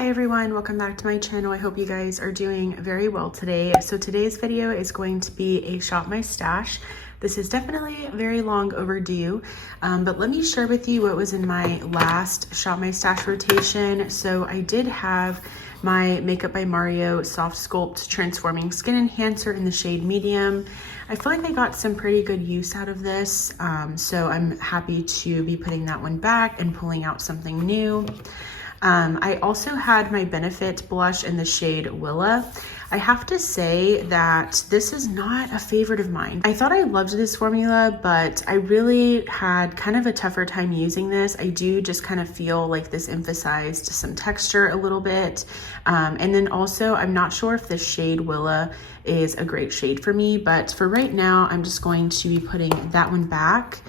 Hi everyone, welcome back to my channel. I hope you guys are doing very well today. So today's video is going to be a Shop My Stash. This is definitely very long overdue, but let me share with you what was in my last Shop My Stash rotation. So I did have my Makeup by Mario Soft Sculpt Transforming Skin Enhancer in the shade Medium. I feel like I got some pretty good use out of this, so I'm happy to be putting that one back and pulling out something new. I also had my Benefit blush in the shade Willa. I have to say that this is not a favorite of mine. I thought I loved this formula, but I really had kind of a tougher time using this. I do just kind of feel like this emphasized some texture a little bit. And then also, I'm not sure if the shade Willa is a great shade for me, but for right now, I'm just going to be putting that one back.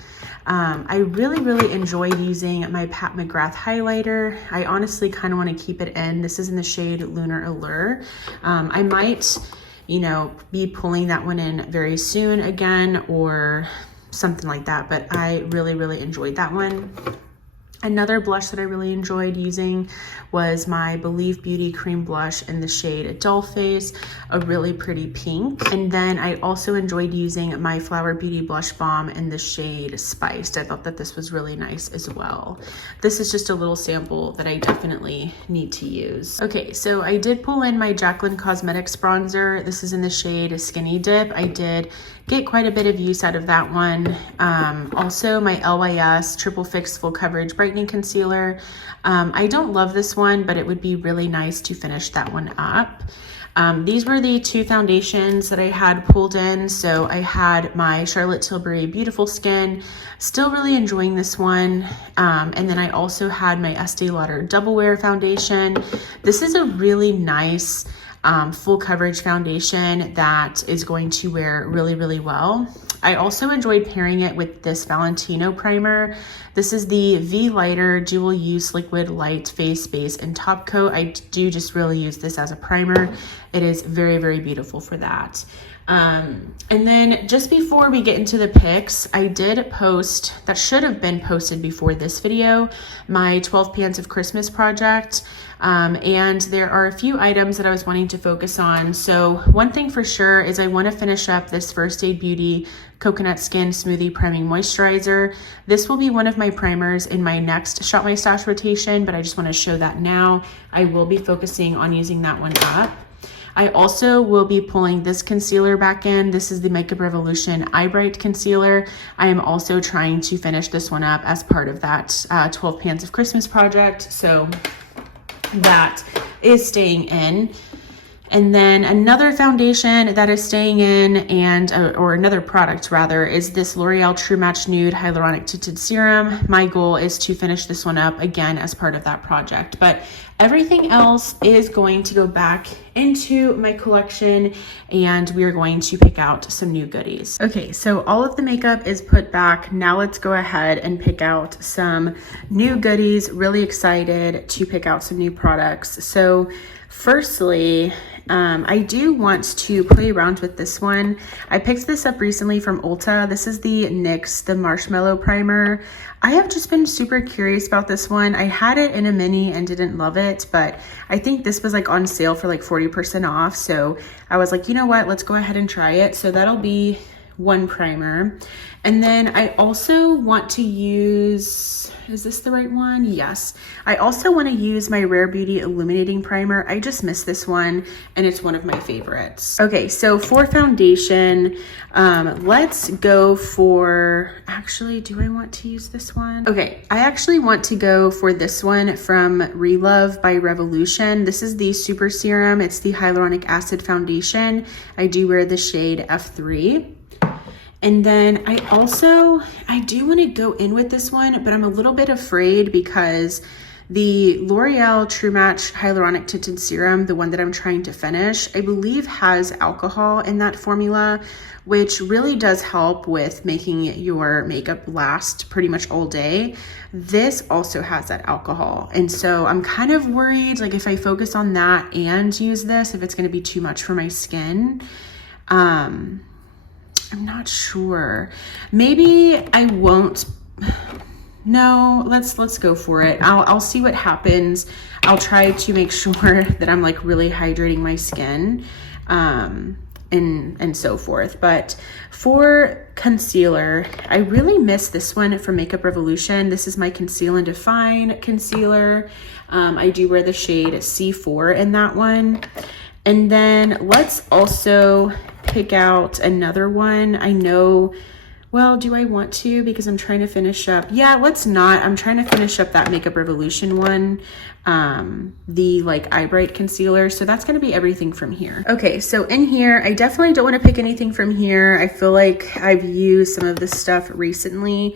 I really enjoy using my Pat McGrath highlighter. I honestly kind of want to keep it in. This is in the shade Lunar Allure. I might, be pulling that one in very soon again or something like that, but I really enjoyed that one. Another blush that I really enjoyed using was my Believe Beauty Cream Blush in the shade Dollface, a really pretty pink. And then I also enjoyed using my Flower Beauty Blush Balm in the shade Spiced. I thought that this was really nice as well. This is just a little sample that I definitely need to use. Okay, so I did pull in my Jaclyn Cosmetics bronzer. This is in the shade Skinny Dip. I did get quite a bit of use out of that one. Also my LYS Triple Fix Full Coverage Brightening Concealer. I don't love this one, but it would be really nice to finish that one up. These were the two foundations that I had pulled in. So I had my Charlotte Tilbury Beautiful Skin, still really enjoying this one. And then I also had my Estee Lauder Double Wear Foundation. This is a really nice full coverage foundation that is going to wear really well. I also enjoyed pairing it with this Valentino primer. This is the V Lighter Dual Use Liquid Light Face Base and Top Coat. I do just really use this as a primer. It is very beautiful for that. And then just before we get into the pics, I did post, that should have been posted before this video, my 12 Pans of Christmas project. And there are a few items that I was wanting to focus on. So one thing for sure is I want to finish up this First Aid Beauty Coconut Skin Smoothie Priming Moisturizer. This will be one of my primers in my next Shop My Stash rotation, but I just want to show that now. I will be focusing on using that one up. I also will be pulling this concealer back in. This is the Makeup Revolution Eye Bright Concealer. I am also trying to finish this one up as part of that 12 Pans of Christmas project. So that is staying in. And then another foundation that is staying in, or another product rather, is this L'Oreal True Match Nude Hyaluronic Tinted Serum. My goal is to finish this one up again as part of that project, but everything else is going to go back into my collection and we are going to pick out some new goodies. Okay, so all of the makeup is put back. Now let's go ahead and pick out some new goodies. Really excited to pick out some new products. So firstly, I do want to play around with this one. I picked this up recently from Ulta. This is the NYX, the Marshmallow Primer. I have just been super curious about this one. I had it in a mini and didn't love it, but I think this was like on sale for like 40% off. So I was like, you know what, let's go ahead and try it. So that'll be one primer. And then I also want to use, is this the right one? Yes. I also want to use my Rare Beauty Illuminating Primer. I just missed this one and it's one of my favorites. Okay, so for foundation, let's go for, actually, do I want to use this one? Okay, I actually want to go for this one from Relove by Revolution. This is the Super Serum. It's the Hyaluronic Acid Foundation. I do wear the shade F3. And then I do want to go in with this one, but I'm a little bit afraid because the L'Oreal True Match Hyaluronic Tinted Serum, the one that I'm trying to finish, I believe has alcohol in that formula, which really does help with making your makeup last pretty much all day. This also has that alcohol. And so I'm kind of worried, like if I focus on that and use this, if it's going to be too much for my skin. I'm not sure. Maybe I won't no, let's go for it. I'll see what happens. I'll try to make sure that I'm like really hydrating my skin, and so forth. But for concealer, I really miss this one from Makeup Revolution. This is my Conceal and Define concealer. I do wear the shade C4 in that one. And then let's also pick out another one. I know, well, do I want to? Because I'm trying to finish up. Yeah, let's not. I'm trying to finish up that Makeup Revolution one, the like Eye Bright concealer. So that's going to be everything from here. Okay, so in here, I definitely don't want to pick anything from here. I feel like I've used some of this stuff recently.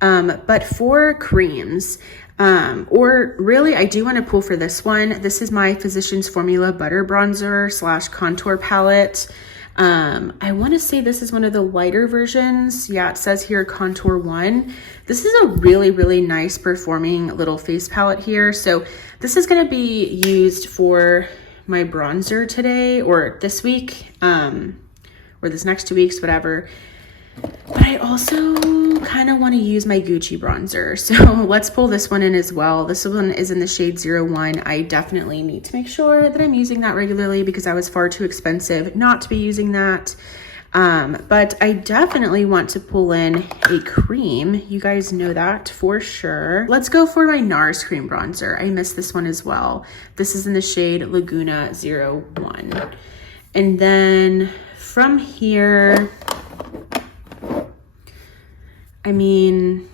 But for creams, or really I do want to pull for this one. This is my Physicians Formula Butter Bronzer / Contour Palette. I want to say this is one of the lighter versions. Yeah, it says here Contour 1. This is a really, really nice performing little face palette here. So this is going to be used for my bronzer today or this week, or this next 2 weeks, whatever. But I also kind of want to use my Gucci bronzer. So let's pull this one in as well. This one is in the shade 01. I definitely need to make sure that I'm using that regularly because I was far too expensive not to be using that. But I definitely want to pull in a cream. You guys know that for sure. Let's go for my NARS cream bronzer. I missed this one as well. This is in the shade Laguna 01. And then from here, I mean,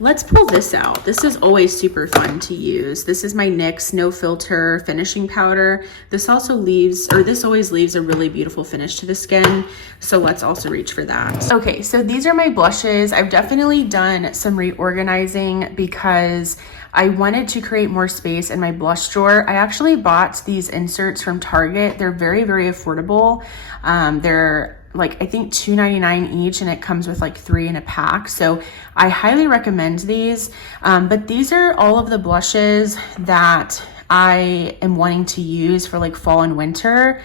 let's pull this out. This is always super fun to use. This is my NYX No Filter finishing powder. This also leaves, or this always leaves a really beautiful finish to the skin. So let's also reach for that. Okay, so these are my blushes. I've definitely done some reorganizing because I wanted to create more space in my blush drawer. I actually bought these inserts from Target. They're very, very affordable. They're like, I think $2.99 each, and it comes with like 3 in a pack. So I highly recommend these. But these are all of the blushes that I am wanting to use for like fall and winter.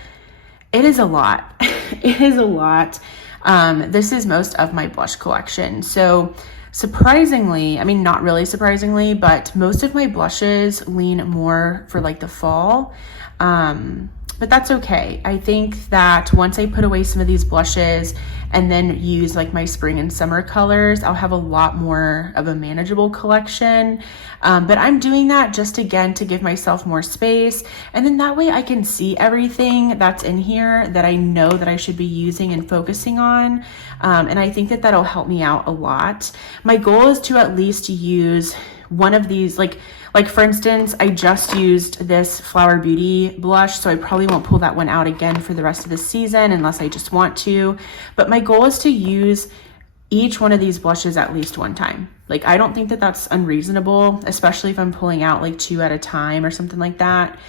It is a lot. It is a lot. This is most of my blush collection. So surprisingly, I mean, not really surprisingly, but most of my blushes lean more for like the fall. But that's okay. I think that once I put away some of these blushes and then use like my spring and summer colors, I'll have a lot more of a manageable collection. But I'm doing that just again to give myself more space. And then that way I can see everything that's in here that I know that I should be using and focusing on. And I think that that'll help me out a lot. My goal is to at least use one of these, like for instance, I just used this Flower Beauty blush, so I probably won't pull that one out again for the rest of the season unless I just want to. But my goal is to use each one of these blushes at least one time. Like, I don't think that that's unreasonable, especially if I'm pulling out like 2 at a time or something like that,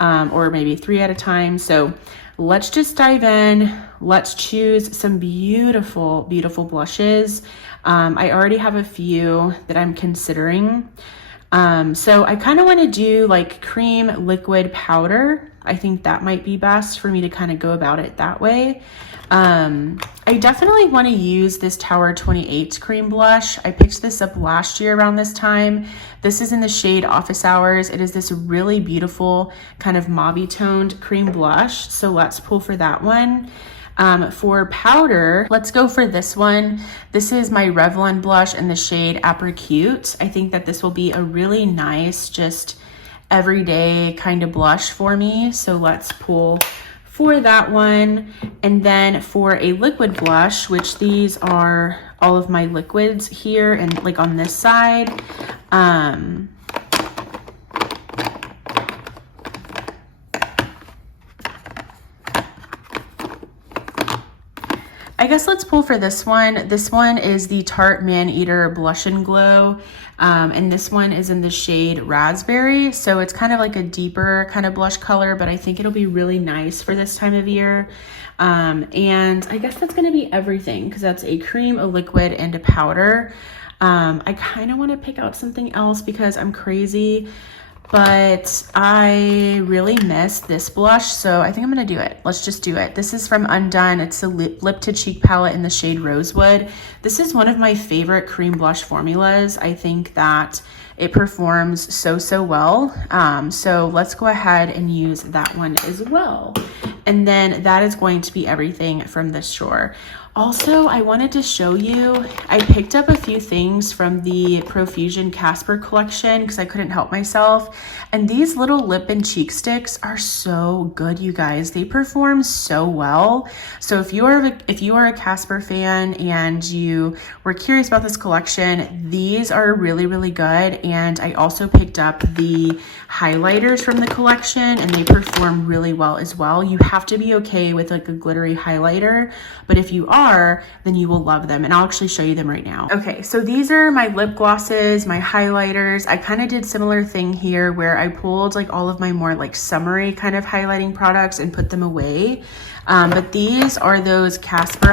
or maybe 3 at a time. So let's just dive in. Let's choose some beautiful, beautiful blushes. I already have a few that I'm considering. So I kind of want to do like cream, liquid, powder. I think that might be best for me to kind of go about it that way. I definitely want to use this Tower 28 cream blush. I picked this up last year around this time. This is in the shade Office Hours. It is this really beautiful kind of mauve toned cream blush. So let's pull for that one. For powder, let's go for this one. This is my Revlon blush in the shade Apricot. I think that this will be a really nice, just everyday kind of blush for me. So let's pull for that one. And then for a liquid blush, which these are all of my liquids here and like on this side, I guess let's pull for this one. This one is the Tarte Maneater Blush and Glow. And this one is in the shade Raspberry. So it's kind of like a deeper kind of blush color, but I think it'll be really nice for this time of year. And I guess that's gonna be everything because that's a cream, a liquid, and a powder. I kind of want to pick out something else because I'm crazy. but I really miss this blush, so I think I'm gonna do it. Let's just do it. This is from Undone. It's a lip to cheek palette in the shade Rosewood. This is one of my favorite cream blush formulas. I think that it performs so well. So let's go ahead and use that one as well. And then that is going to be everything from this drawer. Also, I wanted to show you, I picked up a few things from the Profusion Casper collection because I couldn't help myself. And these little lip and cheek sticks are so good, you guys. They perform so well. So if you are a Casper fan and you were curious about this collection, these are really good. And I also picked up the highlighters from the collection and they perform really well as well. You have to be okay with like a glittery highlighter, but if you are, then you will love them. And I'll actually show you them right now. Okay, so these are my lip glosses, my highlighters. I kind of did similar thing here where I pulled like all of my more like summery kind of highlighting products and put them away. But these are those Casper